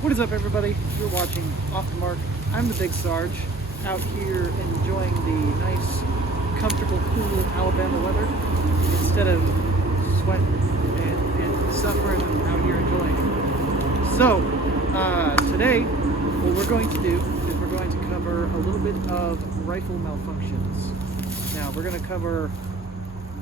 What is up, everybody? You're watching Off the Mark. I'm the Big Sarge, out here enjoying the nice, comfortable, cool Alabama weather instead of sweating and suffering out here enjoying it. So, today, what we're going to do is we're going to cover a little bit of rifle malfunctions. Now, we're going to cover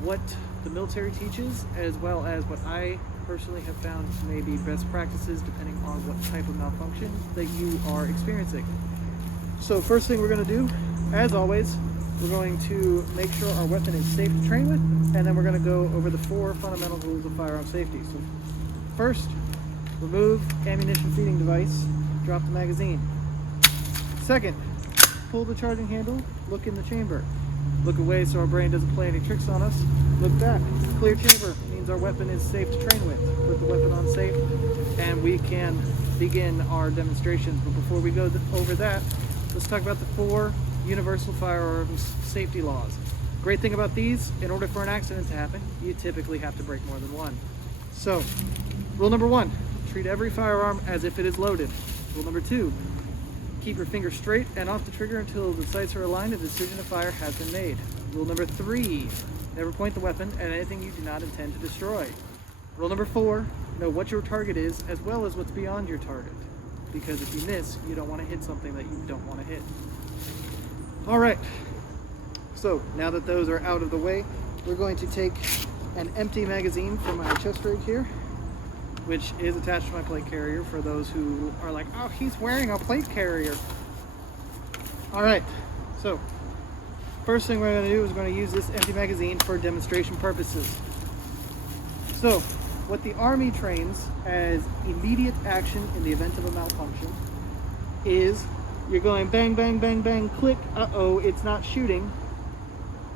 what the military teaches, as well as what I personally have found may be best practices depending on what type of malfunction that you are experiencing. So first thing we're going to do, as always, we're going to make sure our weapon is safe to train with, and then we're going to go over the 4 fundamental rules of firearm safety. So first, remove ammunition feeding device, drop the magazine. Second, pull the charging handle, look in the chamber. Look away so our brain doesn't play any tricks on us. Look back. Clear chamber means our weapon is safe to train with. Put the weapon on safe and we can begin our demonstrations. But before we go over that, let's talk about the 4 universal firearms safety laws. Great thing about these, in order for an accident to happen, you typically have to break more than one. So, rule number 1, treat every firearm as if it is loaded. Rule number 2, keep your finger straight and off the trigger until the sights are aligned and the decision to fire has been made. Rule number 3, never point the weapon at anything you do not intend to destroy. Rule number 4, know what your target is as well as what's beyond your target. Because if you miss, you don't want to hit something that you don't want to hit. Alright, so now that those are out of the way, we're going to take an empty magazine from my chest rig here, which is attached to my plate carrier for those who are like, oh, he's wearing a plate carrier. All right, so first thing we're going to do is we're going to use this empty magazine for demonstration purposes. So what the Army trains as immediate action in the event of a malfunction is you're going bang, bang, bang, bang, click, uh-oh, it's not shooting.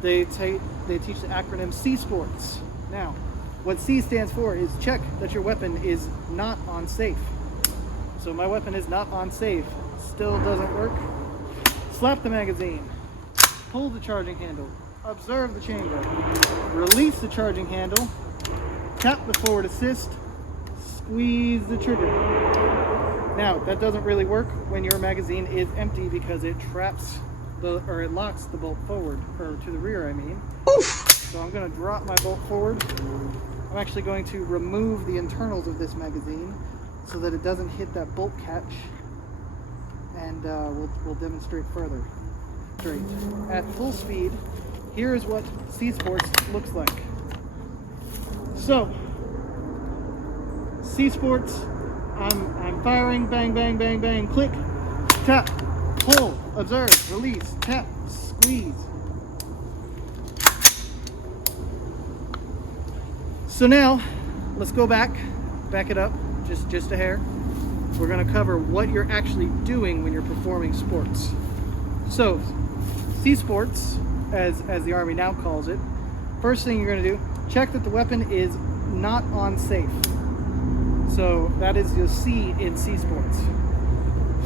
They teach the acronym C-Sports. Now, what C stands for is check that your weapon is not on safe. So my weapon is not on safe. Still doesn't work. Slap the magazine. Pull the charging handle. Observe the chamber. Release the charging handle. Tap the forward assist. Squeeze the trigger. Now, that doesn't really work when your magazine is empty because it traps it locks the bolt forward, or to the rear, I mean. Oof. So I'm going to drop my bolt forward. I'm actually going to remove the internals of this magazine so that it doesn't hit that bolt catch, and we'll demonstrate further. Great. At full speed, here is what C-Sports looks like. So, C-Sports, I'm firing, bang, bang, bang, bang, click, tap, pull, observe, release, tap, squeeze. So now, let's go back it up, just a hair. We're gonna cover what you're actually doing when you're performing sports. So, C-Sports, as the Army now calls it, first thing you're gonna do, check that the weapon is not on safe. So that is your C in C-Sports.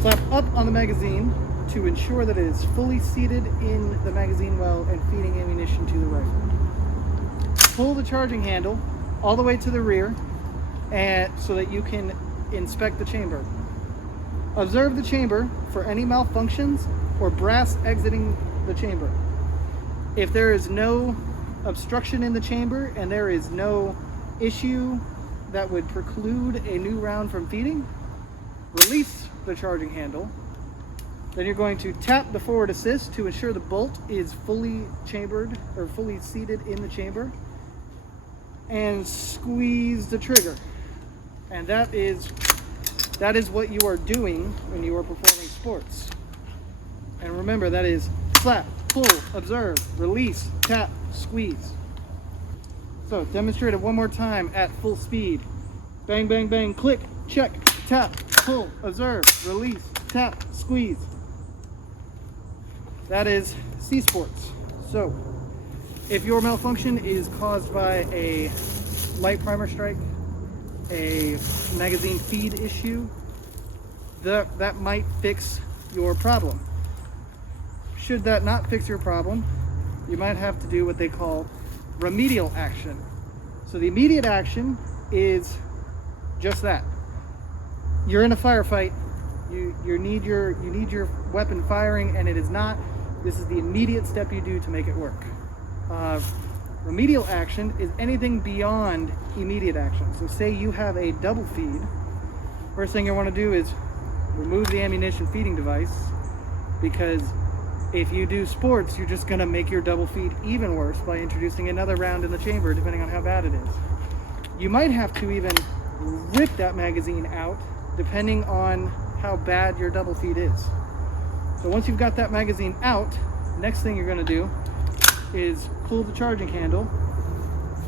Slap up on the magazine to ensure that it is fully seated in the magazine well and feeding ammunition to the rifle. Pull the charging handle all the way to the rear so that you can inspect the chamber. Observe the chamber for any malfunctions or brass exiting the chamber. If there is no obstruction in the chamber and there is no issue that would preclude a new round from feeding, release the charging handle. Then you're going to tap the forward assist to ensure the bolt is fully chambered or fully seated in the chamber, and squeeze the trigger. And that is what you are doing when you are performing sports. And remember, that is slap, pull, observe, release, tap, squeeze. So demonstrate it one more time at full speed. Bang, bang, bang, click, check, tap, pull, observe, release, tap, squeeze. That is C-Sports. So if your malfunction is caused by a light primer strike, a magazine feed issue, that might fix your problem. Should that not fix your problem, you might have to do what they call remedial action. So the immediate action is just that. you're in a firefight, you need your weapon firing, and it is not. This is the immediate step you do to make it work. Remedial action is anything beyond immediate action. So say you have a double feed, first thing you want to do is remove the ammunition feeding device, because if you do sports, you're just going to make your double feed even worse by introducing another round in the chamber, depending on how bad it is. You might have to even rip that magazine out, depending on how bad your double feed is. So once you've got that magazine out, next thing you're going to do is pull the charging handle,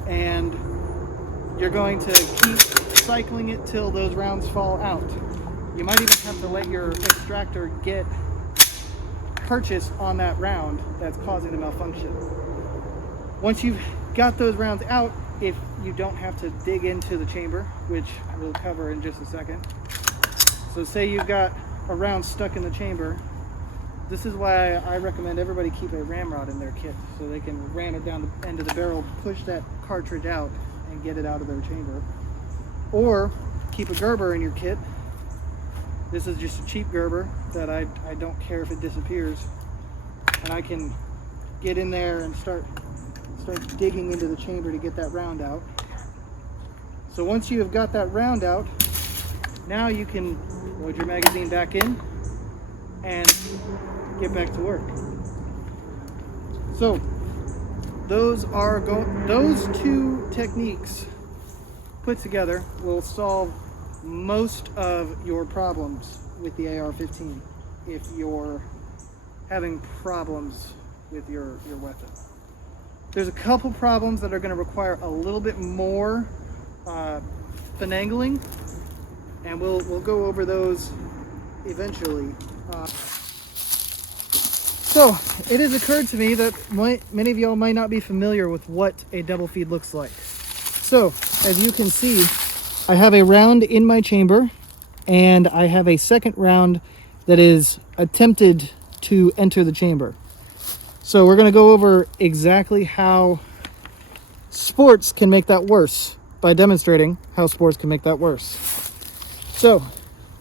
and you're going to keep cycling it till those rounds fall out. You might even have to let your extractor get purchase on that round that's causing the malfunction. Once you've got those rounds out, if you don't have to dig into the chamber, which we'll cover in just a second. So say you've got a round stuck in the chamber, this is why I recommend everybody keep a ramrod in their kit, so they can ram it down the end of the barrel, push that cartridge out, and get it out of their chamber. Or keep a Gerber in your kit. This is just a cheap Gerber that I don't care if it disappears, and I can get in there and start digging into the chamber to get that round out. So once you have got that round out, now you can load your magazine back in and get back to work. So those two techniques put together will solve most of your problems with the AR-15 if you're having problems with your weapon. There's a couple problems that are going to require a little bit more finagling, and we'll go over those eventually. So it has occurred to me that many of y'all might not be familiar with what a double feed looks like. So as you can see, I have a round in my chamber, and I have a second round that is attempted to enter the chamber. So we're going to go over exactly how sports can make that worse by demonstrating how sports can make that worse. So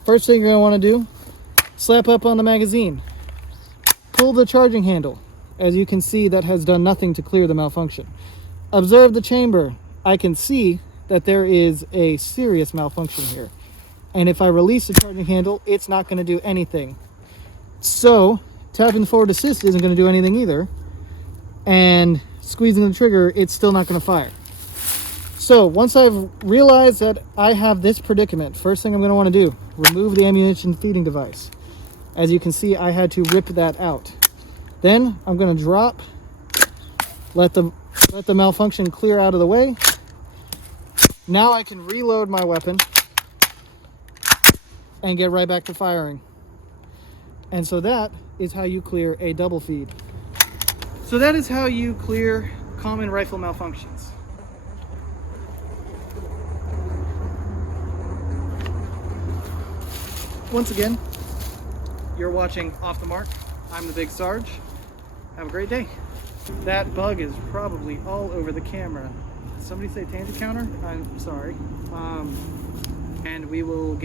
first thing you're going to want to do, slap up on the magazine, pull the charging handle. As you can see, that has done nothing to clear the malfunction. Observe the chamber. I can see that there is a serious malfunction here, and if I release the charging handle, it's not going to do anything. So tapping the forward assist isn't going to do anything either, and squeezing the trigger, it's still not going to fire. So once I've realized that I have this predicament, first thing I'm going to want to do, remove the ammunition feeding device. As you can see, I had to rip that out. Then I'm going to drop, let the malfunction clear out of the way. Now I can reload my weapon and get right back to firing. And so that is how you clear a double feed. So that is how you clear common rifle malfunctions. Once again, you're watching Off the Mark. I'm the Big Sarge. Have a great day. That bug is probably all over the camera. Did somebody say tangent counter? I'm sorry. And we will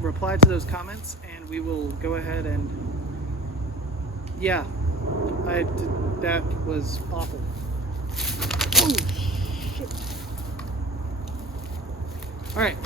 reply to those comments, and we will go ahead and, yeah, that was awful. Oh, shit. All right.